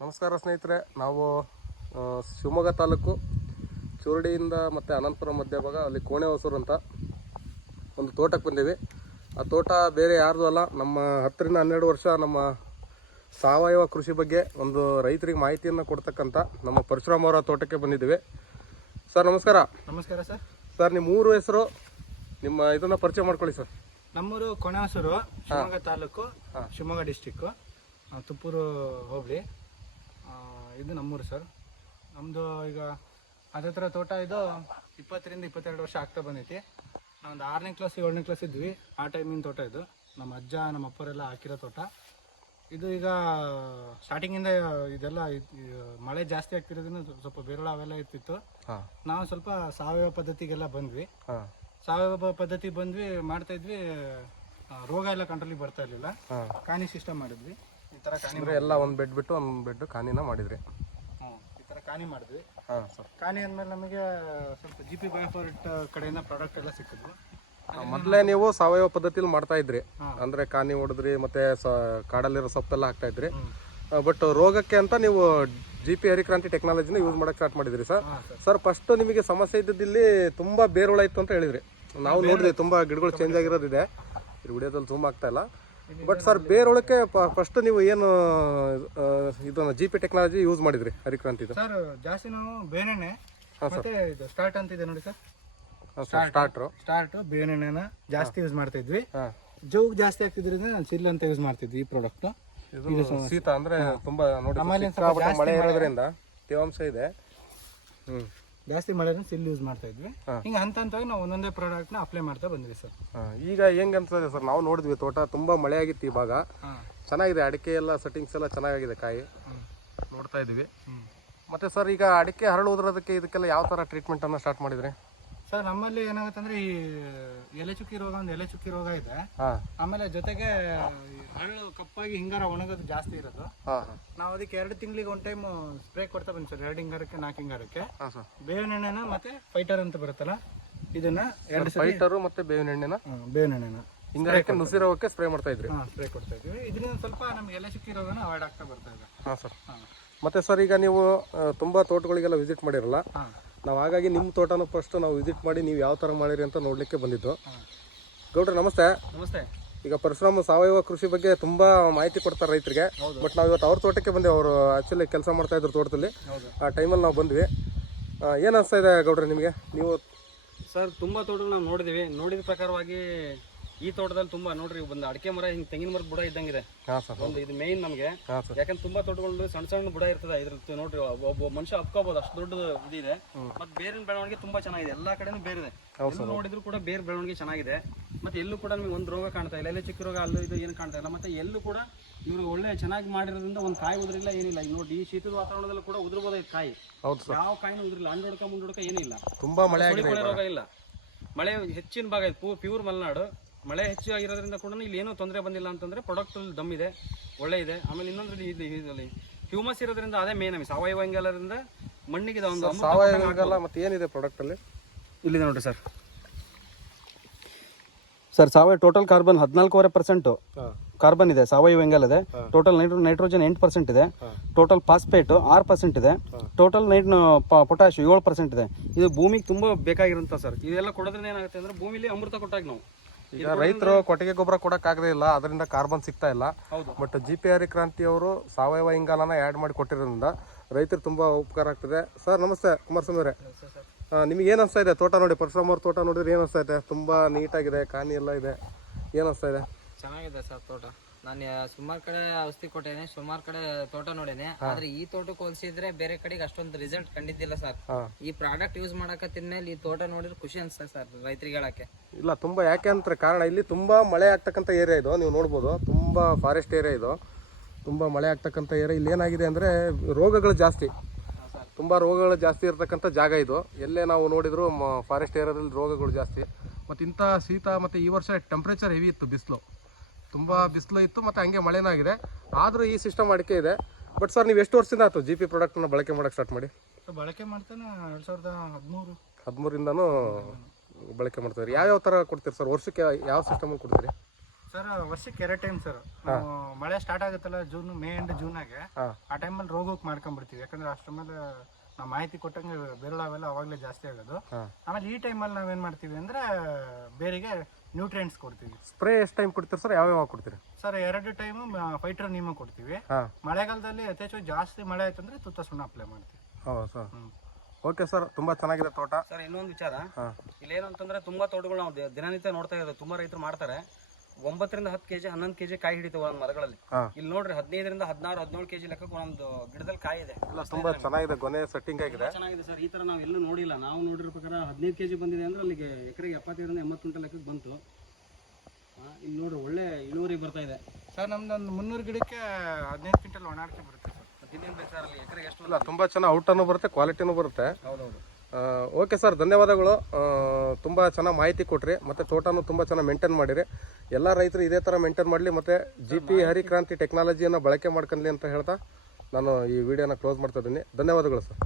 ನಮಸ್ಕಾರ ಸ್ನೇಹಿತರೆ, ನಾವು ಶಿವಮೊಗ್ಗ ತಾಲೂಕು ಚೂರಡಿಯಿಂದ ಮತ್ತು ಅನಂತಪುರ ಮಧ್ಯಭಾಗ ಅಲ್ಲಿ ಕೋಣೆ ಹೊಸೂರು ಅಂತ ಒಂದು ತೋಟಕ್ಕೆ ಬಂದೀವಿ. ಆ ತೋಟ ಬೇರೆ ಯಾರ್ದು ಅಲ್ಲ, ನಮ್ಮ 10ರಿಂದ 12 ವರ್ಷ ನಮ್ಮ ಸಾವಯವ ಕೃಷಿ ಬಗ್ಗೆ ಒಂದು ರೈತರಿಗೆ ಮಾಹಿತಿಯನ್ನು ಕೊಡ್ತಕ್ಕಂಥ ನಮ್ಮ ಪರಶುರಾಮ್ ಅವರ ತೋಟಕ್ಕೆ ಬಂದಿದ್ದೀವಿ. ಸರ್ ನಮಸ್ಕಾರ. ನಮಸ್ಕಾರ ಸರ್. ಸರ್ ನಿಮ್ಮ ಊರು ಹೆಸರು, ನಿಮ್ಮ ಇದನ್ನು ಪರಿಚಯ ಮಾಡ್ಕೊಳ್ಳಿ ಸರ್. ನಮ್ಮೂರು ಕೋಣೆ ಹೊಸೂರು, ಶಿವಮೊಗ್ಗ ತಾಲೂಕು, ಶಿವಮೊಗ್ಗ ಡಿಸ್ಟಿಕ್ಕು, ತುಪ್ಪೂರು ಹೋಬಳಿ. ಇದು ನಮ್ಮೂರು ಸರ್. ನಮ್ಮದು ಈಗ ಹತ್ರ ತೋಟ ಇದು 20ರಿಂದ 22 ವರ್ಷ ಆಗ್ತಾ ಬಂದೈತಿ. ನಾವೊಂದು 6ನೇ ಕ್ಲಾಸ್ 7ನೇ ಕ್ಲಾಸ್ ಇದ್ವಿ, ಆ ಟೈಮಿನ ತೋಟ ಇದು. ನಮ್ಮ ಅಜ್ಜ ನಮ್ಮ ಅಪ್ಪರೆಲ್ಲ ಹಾಕಿರೋ ತೋಟ ಇದು. ಈಗ ಸ್ಟಾರ್ಟಿಂಗಿಂದ ಇದೆಲ್ಲ ಮಳೆ ಜಾಸ್ತಿ ಆಗ್ತಿರೋದ್ರಿಂದ ಸ್ವಲ್ಪ ಬೇರುಳ ಅವೆಲ್ಲ ಇರ್ತಿತ್ತು. ನಾವು ಸ್ವಲ್ಪ ಸಾವಯವ ಪದ್ಧತಿಗೆಲ್ಲ ಬಂದ್ವಿ. ಸಾವಯವ ಪದ್ಧತಿ ಬಂದ್ವಿ, ಮಾಡ್ತಾ ಇದ್ವಿ. ರೋಗ ಎಲ್ಲ ಕಂಟ್ರೋಲಿಗೆ ಬರ್ತಾ ಇರಲಿಲ್ಲ. ಕಾನಿ ಸಿಸ್ಟಮ್ ಮಾಡಿದ್ವಿ. ಈ ಥರ ಕಾನಿ ಎಲ್ಲ ಒಂದು ಬೆಡ್ ಬಿಟ್ಟು ಒಂದು ಬೆಡ್ ಕಾನಿನ ಮಾಡಿದ್ರಿ. ಈ ಥರ ಕಾನಿ ಮಾಡಿದ್ವಿ. ಕಾನಿ ಅಂದಮೇಲೆ ನಮಗೆ ಸ್ವಲ್ಪ GP ಬಯೋಫಾರ್ಟ್ ಕಡೆಯಿಂದ ಪ್ರಾಡಕ್ಟ್ ಎಲ್ಲ ಸಿಕ್ಕಿದ್ವು. ಮೊದಲೇ ನೀವು ಸಾವಯವ ಪದ್ಧತಿಲಿ ಮಾಡ್ತಾ ಇದ್ರಿ, ಅಂದ್ರೆ ಕಾನಿ ಹೊಡೆದ್ರಿ ಮತ್ತೆ ಕಾಡಲ್ಲಿರೋ ಸೊಪ್ಪೆಲ್ಲ ಹಾಕ್ತಾ ಇದ್ರಿ. ಬಟ್ ರೋಗಕ್ಕೆ ಅಂತ ನೀವು GP ಹರಿಕ್ರಾಂತಿ ಟೆಕ್ನಾಲಜಿನ ಯೂಸ್ ಮಾಡಕ್ಕೆ ಸ್ಟಾರ್ಟ್ ಮಾಡಿದ್ರಿ ಸರ್. ಸರ್ ಫಸ್ಟ್ ನಿಮಗೆ ಸಮಸ್ಯೆ ಇದ್ದಿದ್ದಿಲ್ಲಿ ತುಂಬಾ ಬೇರುಳ ಇತ್ತು ಅಂತ ಹೇಳಿದ್ರಿ. ನಾವು ನೋಡಿದ್ವಿ ತುಂಬಾ ಗಿಡಗಳು ಚೇಂಜ್ ಆಗಿರೋದಿದೆ, ವಿಡಿಯೋದಲ್ಲಿ ಜೂಮ್ ಆಗ್ತಾ ಇಲ್ಲ. ಬಟ್ ಸರ್ ಬೇರುಳಕ್ಕೆ ಫಸ್ಟ್ ನೀವು ಏನು ಇದನ್ನ GP ಟೆಕ್ನಾಲಜಿ ಯೂಸ್ ಮಾಡಿದ್ರಿ ಹರಿಕ್ರಾಂತಿದು? ಸರ್ ಜಾಸ್ತಿ ನಾವು ಬೇನೆಣ್ಣೆ ಮತ್ತೆ ಇದು ಸ್ಟಾರ್ಟ್ ಅಂತಿದೆ ನೋಡಿ ಸರ್, ಸ್ಟಾರ್ಟ್ ಬೇನೆಣ್ಣೆನ ಜಾಸ್ತಿ ಯೂಸ್ ಮಾಡ್ತಾ ಇದ್ವಿ. ಜೋಗ್ ಜಾಸ್ತಿ ಆಗ್ತಿದ್ರಿಂದ ನಾನು ಸಿಲ್ ಅಂತ ಯೂಸ್ ಮಾಡ್ತಿದ್ವಿ. ಈ ಪ್ರಾಡಕ್ಟ್ ಶೀತ ಅಂದ್ರೆ ತುಂಬಾ ನೋಡಿ ಮಳೆ ಇರೋದ್ರಿಂದ ತೇವಾಂಶ ಇದೆ, ಜಾಸ್ತಿ ಮಳೆ ಸಿಲ್ ಯೂಸ್ ಮಾಡ್ತಾ ಇದ್ವಿ. ಹಿಂಗೆ ಹಂತವಾಗಿ ನಾವು ಒಂದೊಂದೇ ಪ್ರಾಡಕ್ಟ್ ನ ಅಪ್ಲೈ ಮಾಡ್ತಾ ಬಂದ್ವಿ ಸರ್. ಈಗ ಹೆಂಗ್ ಅನ್ಸದೆ ಸರ್? ನಾವು ನೋಡಿದ್ವಿ ತೋಟ ತುಂಬಾ ಮಳೆ ಆಗಿತ್ತು, ಇವಾಗ ಚೆನ್ನಾಗಿದೆ, ಅಡಿಕೆ ಎಲ್ಲ ಸೆಟ್ಟಿಂಗ್ಸ್ ಎಲ್ಲ ಚೆನ್ನಾಗಿದೆ, ಕಾಯಿ ನೋಡ್ತಾ ಇದೀವಿ. ಮತ್ತೆ ಸರ್ ಈಗ ಅಡಿಕೆ ಹರಳು ಉದುರೋದಕ್ಕೆ ಇದಕ್ಕೆಲ್ಲ ಯಾವ ತರ ಟ್ರೀಟ್ಮೆಂಟ್ ಅನ್ನ ಸ್ಟಾರ್ಟ್ ಮಾಡಿದ್ರಿ ಸರ್? ನಮ್ಮಲ್ಲಿ ಏನಾಗುತ್ತೆ ಅಂದ್ರೆ ಈ ಎಲೆ ಚುಕ್ಕಿ ರೋಗ, ಒಂದು ಎಲೆ ಚುಕ್ಕಿ ರೋಗ ಇದೆ. ಆಮೇಲೆ ಜೊತೆಗೆ ಹರಳು ಕಪ್ಪಾಗಿ ಹಿಂಗಾರ ಒಣಗೋದು ಜಾಸ್ತಿ ಇರೋದು. ನಾವು ಅದಕ್ಕೆ 2 ತಿಂಗಳಿಗೆ ಒಂದು ಟೈಮ್ ಸ್ಪ್ರೇ ಕೊಡ್ತಾ ಬಂದ್ವಿ ಸರ್. 2 ಹಿಂಗಾರಕ್ಕೆ 4 ಹಿಂಗಾರಕ್ಕೆ ಬೇವಿನ ಎಣ್ಣೆನ ಮತ್ತೆ ಫೈಟರ್ ಅಂತ ಬರುತ್ತಲ್ಲ, ಇದನ್ನ 2 ಫೈಟರ್ ಮತ್ತೆ ಬೇವಿನ ಎಣ್ಣೆನ ಹಿಂಗಾರಕ್ಕೆ ನುಸಿ ರೋಗಕ್ಕೆ ಸ್ಪ್ರೇ ಮಾಡ್ತಾ ಇದ್ರಿ? ಸ್ಪ್ರೇ ಕೊಡ್ತಾ ಇದ್ವಿ. ಇದರಿಂದ ಸ್ವಲ್ಪ ನಮ್ಗೆ ಎಲೆ ಚುಕ್ಕಿ ರೋಗನ ಅವಾಯ್ಡ್ ಆಗ್ತಾ ಬರ್ತಾ ಇದೆ. ಸರ್ ಮತ್ತೆ ಸರ್ ಈಗ ನೀವು ತುಂಬಾ ತೋಟಗಳಿಗೆಲ್ಲ ವಿಸಿಟ್ ಮಾಡಿರಲ್ಲ, ನಾವು ಹಾಗಾಗಿ ನಿಮ್ಮ ತೋಟನ ಫಸ್ಟ್ ನಾವು ವಿಸಿಟ್ ಮಾಡಿ ನೀವು ಯಾವ ಥರ ಮಾಡಿರಿ ಅಂತ ನೋಡಲಿಕ್ಕೆ ಬಂದಿದ್ದು. ಗೌಡ್ರೆ ನಮಸ್ತೆ. ನಮಸ್ತೆ. ಈಗ ಪರಶುರಾಮ್ ಸಾವಯವ ಕೃಷಿ ಬಗ್ಗೆ ತುಂಬಾ ಮಾಹಿತಿ ಕೊಡ್ತಾರೆ ರೈತರಿಗೆ. ಬಟ್ ನಾವು ಇವತ್ತು ಅವ್ರ ತೋಟಕ್ಕೆ ಬಂದೆ, ಅವರು ಆ್ಯಕ್ಚುಲಿ ಕೆಲಸ ಮಾಡ್ತಾ ಇದ್ರು ತೋಟದಲ್ಲಿ. ಆ ಟೈಮಲ್ಲಿ ನಾವು ಬಂದ್ವಿ. ಏನು ಅನಿಸ್ತಾ ಇದೆ ಗೌಡ್ರೆ ನಿಮಗೆ? ನೀವು ಸರ್ ತುಂಬ ತೋಟಗಳು ನಾವು ನೋಡಿದ್ವಿ. ನೋಡಿದ ಪ್ರಕಾರವಾಗಿ ಈ ತೋಟದಲ್ಲಿ ತುಂಬಾ ನೋಡ್ರಿ ಒಂದು ಅಡಿಕೆ ಮರ, ಹಿಂಗೆ ತೆಂಗಿನ ಮರದ ಬುಡ ಇದ್ದಂಗಿದೆ. ಒಂದು ಇದು ಮೇನ್ ನಮಗೆ, ಯಾಕಂದ್ರೆ ತುಂಬಾ ತೋಟಗಳು ಸಣ್ಣ ಸಣ್ಣ ಬುಡ ಇರ್ತದೆ. ಇದ್ರ ನೋಡ್ರಿ ಒಬ್ಬ ಮನುಷ್ಯ ಹಪ್ಕೋಬಹುದು, ಅಷ್ಟು ದೊಡ್ಡ ಇದಿದೆ. ಮತ್ತೆ ಬೇರಿನ ಬೆಳವಣಿಗೆ ತುಂಬಾ ಚೆನ್ನಾಗಿದೆ, ಎಲ್ಲಾ ಕಡೆನೂ ಬೇರಿದೆ. ನೋಡಿದ್ರು ಕೂಡ ಬೇರೆ ಬೆಳವಣಿಗೆ ಚೆನ್ನಾಗಿದೆ. ಮತ್ತೆ ಎಲ್ಲೂ ಕೂಡ ನಿಮ್ಗೆ ಒಂದು ರೋಗ ಕಾಣ್ತಾ ಇಲ್ಲ, ಎಲೆ ಚಿಕ್ಕ ರೋಗ ಅಲ್ಲೂ ಇದು ಏನು ಕಾಣ್ತಾ ಇಲ್ಲ. ಮತ್ತೆ ಎಲ್ಲೂ ಕೂಡ ಇವರು ಒಳ್ಳೆ ಚೆನ್ನಾಗಿ ಮಾಡಿರೋದ್ರಿಂದ ಒಂದು ಕಾಯಿ ಉದ್ರಿಲ್ಲ, ಏನಿಲ್ಲ. ಈಗ ನೋಡಿ ಈ ಶೀತದ ವಾತಾವರಣದಲ್ಲೂ ಕೂಡ ಉದ್ರಬಹುದು ಕಾಯಿ. ಯಾವ ಕಾಯಿನೂ ಉದ್ರಿಲ್ಲ, ಅಂಡೊಡ್ಕ ಮುಂಡೊಡ್ಕ ಏನಿಲ್ಲ. ತುಂಬಾ ಮಳೆ ರೋಗ ಇಲ್ಲ. ಮಳೆ ಹೆಚ್ಚಿನ ಭಾಗ ಪ್ಯೂರ್ ಮಲೆನಾಡು, ಮಳೆ ಹೆಚ್ಚು ಆಗಿರೋದ್ರಿಂದ ಕೂಡ ಇಲ್ಲಿ ಏನೂ ತೊಂದರೆ ಬಂದಿಲ್ಲ. ಅಂತಂದ್ರೆ ಪ್ರಾಡಕ್ಟ್ ದಮ್ ಇದೆ, ಒಳ್ಳೆ ಇದೆ. ಆಮೇಲೆ ಇನ್ನೊಂದ್ರಲ್ಲಿ ಇದರಲ್ಲಿ ಹ್ಯೂಮಸ್ ಇರೋದ್ರಿಂದ ಅದೇ ಮೇನ್ ನಮಗೆ ಸಾವಯವ ಇಂಗಾಲದಿಂದ ಮಣ್ಣಿಗೆ ಒಂದು ಸಾವಯವ ಇಂಗಾಲ. ಮತ್ತೆ ಏನಿದೆ ಪ್ರಾಡಕ್ಟ್ ಅಲ್ಲಿ? ಇಲ್ಲಿದೆ ನೋಡ್ರಿ ಸರ್ ಸಾವಯವ ಟೋಟಲ್ ಕಾರ್ಬನ್ 14.5% ಕಾರ್ಬನ್ ಇದೆ, ಸಾವಯವ ಇಂಗಾಲ ಇದೆ. ಟೋಟಲ್ ನೈಟ್ರೋಜನ್ 8% ಇದೆ. ಟೋಟಲ್ ಫಾಸ್ಫೇಟ್ 6% ಇದೆ. ಟೋಟಲ್ ಪೊಟ್ಯಾಶ್ 7% ಇದೆ. ಇದು ಭೂಮಿಗೆ ತುಂಬಾ ಬೇಕಾಗಿರುವಂತ ಸರ್. ಇದೆಲ್ಲ ಕೊಡೋದ್ರಿಂದ ಏನಾಗುತ್ತೆ ಅಂದ್ರೆ ಭೂಮಿಲಿ ಅಮೃತ ಕೊಟ್ಟಾಗ ನಾವು ಈಗ ರೈತರು ಕೊಟ್ಟಿಗೆ ಗೊಬ್ಬರ ಕೊಡಕ್ ಆಗದೇ ಇಲ್ಲ, ಅದರಿಂದ ಕಾರ್ಬನ್ ಸಿಗ್ತಾ ಇಲ್ಲ. ಬಟ್ GP ಹರಿಕ್ರಾಂತಿ ಅವರು ಸಾವಯವ ಇಂಗಾಲನ ಆ್ಯಡ್ ಮಾಡಿ ಕೊಟ್ಟಿರೋದ್ರಿಂದ ರೈತರು ತುಂಬಾ ಉಪಕಾರ ಆಗ್ತದೆ. ಸರ್ ನಮಸ್ತೆ, ಕುಮಾರಸ್ವಾಮಿ ಅವರೇ. ನಿಮ್ಗೆ ಏನು ಅನಿಸ್ತಾ ಇದೆ ತೋಟ ನೋಡಿ? ಪರಶುರಾಮ್ ಅವ್ರ ತೋಟ ನೋಡಿದ್ರೆ ಏನು ಅನಿಸ್ತಾ ಇದೆ? ತುಂಬಾ ನೀಟಾಗಿದೆ, ಕಾನಿ ಎಲ್ಲ ಇದೆ, ಏನು ಅನಿಸ್ತಾ ಇದೆ? ಚೆನ್ನಾಗಿದೆ ಸರ್ ತೋಟ. ನಾನು ಸುಮಾರು ಕಡೆ ಔಷಧಿ ಕೊಟ್ಟೇನೆ, ಸುಮಾರು ಕಡೆ ತೋಟ ನೋಡೇನೆ. ಆದ್ರೆ ಈ ತೋಟಕ್ಕೆ ಹೋಲಿಸಿದ್ರೆ ಬೇರೆ ಕಡೆಗೆ ಅಷ್ಟೊಂದು ರಿಸಲ್ಟ್ ಕಂಡಿದ್ದಿಲ್ಲ ಸರ್. ಈ ಪ್ರಾಡಕ್ಟ್ ಯೂಸ್ ಮಾಡಕತ್ತಿದ್ಮೇಲೆ ಈ ತೋಟ ನೋಡಿದ್ರೆ ಖುಷಿ ಅನ್ಸ್ತದೆ ಸರ್ ರೈತರಿಗೆ ಹೇಳಕ್ಕೆ. ಇಲ್ಲ ತುಂಬಾ ಯಾಕೆ ಅಂತಾರೆ ಕಾರಣ, ಇಲ್ಲಿ ತುಂಬಾ ಮಳೆ ಆಗ್ತಕ್ಕಂಥ ಏರಿಯಾ ಇದು, ನೀವು ನೋಡ್ಬೋದು. ತುಂಬಾ ಫಾರೆಸ್ಟ್ ಏರಿಯಾ ಇದು, ತುಂಬಾ ಮಳೆ ಆಗ್ತಕ್ಕಂಥ ಏರಿಯಾ. ಇಲ್ಲಿ ಏನಾಗಿದೆ ಅಂದ್ರೆ ರೋಗಗಳು ಜಾಸ್ತಿ, ತುಂಬಾ ರೋಗಗಳು ಜಾಸ್ತಿ ಇರ್ತಕ್ಕಂಥ ಜಾಗ ಇದು. ಎಲ್ಲೇ ನಾವು ನೋಡಿದ್ರು ಫಾರೆಸ್ಟ್ ಏರಿಯಾದಲ್ಲಿ ರೋಗಗಳು ಜಾಸ್ತಿ. ಮತ್ತು ಇಂಥ ಶೀತ, ಮತ್ತು ಈ ವರ್ಷ ಟೆಂಪ್ರೇಚರ್ ಹೆವಿ ಇತ್ತು, ಬಿಸಿಲು ತುಂಬಾ ಬಿಸಿಲು ಇತ್ತು, ಮತ್ತು ಹಂಗೆ ಮಳೆನೂ ಆಗಿದೆ. ಆದರೂ ಈ ಸಿಸ್ಟಮ್ ಅಡಿಕೆ ಇದೆ. ಬಟ್ ಸರ್ ನೀವು ಎಷ್ಟು ವರ್ಷದಿಂದ ಆಯ್ತು GP ಪ್ರಾಡಕ್ಟ್ನ ಬಳಕೆ ಮಾಡೋಕ್ಕೆ ಸ್ಟಾರ್ಟ್ ಮಾಡಿ? ಬಳಕೆ ಮಾಡ್ತಾನೆ 2013 13ರಿಂದನೂ ಬಳಕೆ ಮಾಡ್ತಾರೆ. ಯಾವ್ಯಾವ ಥರ ಕೊಡ್ತೀರಿ ಸರ್? ವರ್ಷಕ್ಕೆ ಯಾವ ಸಿಸ್ಟಮಲ್ಲಿ ಕೊಡ್ತೀರಿ ಸರ್ ವರ್ಷಕ್ಕೆ 2 ಟೈಮ್ ಸರ್. ನಾವು ಮಳೆ ಸ್ಟಾರ್ಟ್ ಆಗುತ್ತಲ್ಲ ಜೂನ್, ಮೇ ಎಂಡ್ ಜೂನಾಗೆ, ಆ ಟೈಮಲ್ಲಿ ರೋಗಕ್ಕೆ ಮಾಡ್ಕೊಂಡ್ಬಿಡ್ತೀವಿ. ಯಾಕಂದ್ರೆ ಅಷ್ಟರ ಮೇಲೆ ನಾವು ಮಾಹಿತಿ ಕೊಟ್ಟಂಗೆ ಬೆರಳು ಅವೆಲ್ಲ ಅವಾಗಲೇ ಜಾಸ್ತಿ ಆಗೋದು. ಆಮೇಲೆ ಈ ಟೈಮಲ್ಲಿ ನಾವೇನು ಮಾಡ್ತೀವಿ ಅಂದರೆ ಬೇರಿಗೆ ನ್ಯೂಟ್ರಿಯೆಂಟ್ಸ್ ಕೊಡ್ತೀವಿ. ಸ್ಪ್ರೇ ಎಷ್ಟು ಟೈಮ್ ಕೊಡ್ತೀರಿ ಸರ್? ಯಾವ್ಯಾವ ಕೊಡ್ತೀರಿ ಸರ್? 2 ಟೈಮು ಫೈಟರ್ ನೀಮ ಕೊಡ್ತೀವಿ. ಮಳೆಗಾಲದಲ್ಲಿ ಯಥೇಚ್ಛವಾಗಿ ಜಾಸ್ತಿ ಮಳೆ ಆಯ್ತು ಅಂದರೆ ತುತ್ತ ಸುಣ್ಣ ಅಪ್ಲೈ ಮಾಡ್ತೀವಿ. ಹೌದು ಸರ್. ಓಕೆ ಸರ್, ತುಂಬ ಚೆನ್ನಾಗಿದೆ ತೋಟ. ಸರ್ ಇನ್ನೊಂದು ವಿಚಾರ, ಇಲ್ಲೇನು ಅಂತಂದ್ರೆ ತುಂಬಾ ತೋಟಗಳು ನಾವು ದಿನನಿತ್ಯ ನೋಡ್ತಾ ಇರೋದು, ತುಂಬಾ ರೈತರು ಮಾಡ್ತಾರೆ. 9 ರಿಂದ 10 kg 11 kg ಕಾಯಿ ಹಿಡಿತವೆ ಒಂದೊಂದು ಮರಗಳಲ್ಲಿ. ಇಲ್ಲಿ ನೋಡ್ರಿ 15 ರಿಂದ 16 17 kg ಲೆಕ್ಕಕ್ಕೆ ಒಂದೊಂದು ಗಿಡದಲ್ಲಿ ಕಾಯಿ ಇದೆ. ತುಂಬಾ ಚೆನ್ನಾಗಿದೆ, ಗೊನೆ ಸೆಟ್ಟಿಂಗ್ ಆಗಿದೆ. ಚೆನ್ನಾಗಿದೆ ಸರ್. ಈ ತರ ನಾವು ಎಲ್ಲೂ ನೋಡಿಲ್ಲ. ನಾವು ನೋಡಿರೋ ಪ್ರಕಾರ 15 kg ಬಂದಿದೆ ಅಂದ್ರೆ ಅಲ್ಲಿಗೆ ಎಕರೆಗೆ 75 ರಿಂದ 80 ಕ್ವಿಂಟಲ್ ಲೆಕ್ಕಕ್ಕೆ ಬಂತು. ಇಲ್ಲಿ ನೋಡ್ರಿ ಒಳ್ಳೆ ಇಳುವರಿ ಬರ್ತಾ ಇದೆ ಸರ್. ನಮ್ದೊಂದು 300 ಗಿಡಕ್ಕೆ 15 ಕ್ವಿಂಟಲ್ ಒಣ ಅಡಿಕೆ ಬರುತ್ತೆ ಸರ್. ಇನ್ನೇನು ಬೇಕು ಸರ್ ಅಲ್ಲಿ ಎಕರೆಗೆ ಎಷ್ಟು? ಇಲ್ಲ, ತುಂಬ ಚೆನ್ನಾಗಿ ಔಟನ್ನು ಬರುತ್ತೆ, ಕ್ವಾಲಿಟಿನೂ ಬರುತ್ತೆ. ಹೌದೌದು. ಓಕೆ ಸರ್, ಧನ್ಯವಾದಗಳು. ತುಂಬ ಚೆನ್ನಾಗಿ ಮಾಹಿತಿ ಕೊಟ್ರಿ, ಮತ್ತು ತೋಟನೂ ತುಂಬ ಚೆನ್ನಾಗಿ ಮೇಂಟೈನ್ ಮಾಡಿರಿ. ಎಲ್ಲ ರೈತರು ಇದೇ ಥರ ಮೇಂಟೈನ್ ಮಾಡಲಿ, ಮತ್ತು GP ಹರಿಕ್ರಾಂತಿ ಟೆಕ್ನಾಲಜಿಯನ್ನು ಬಳಕೆ ಮಾಡ್ಕೊಳ್ಳಿ ಅಂತ ಹೇಳ್ತಾ ನಾನು ಈ ವಿಡಿಯೋನ ಕ್ಲೋಸ್ ಮಾಡ್ತಾ ಇದ್ದೀನಿ. ಧನ್ಯವಾದಗಳು ಸರ್.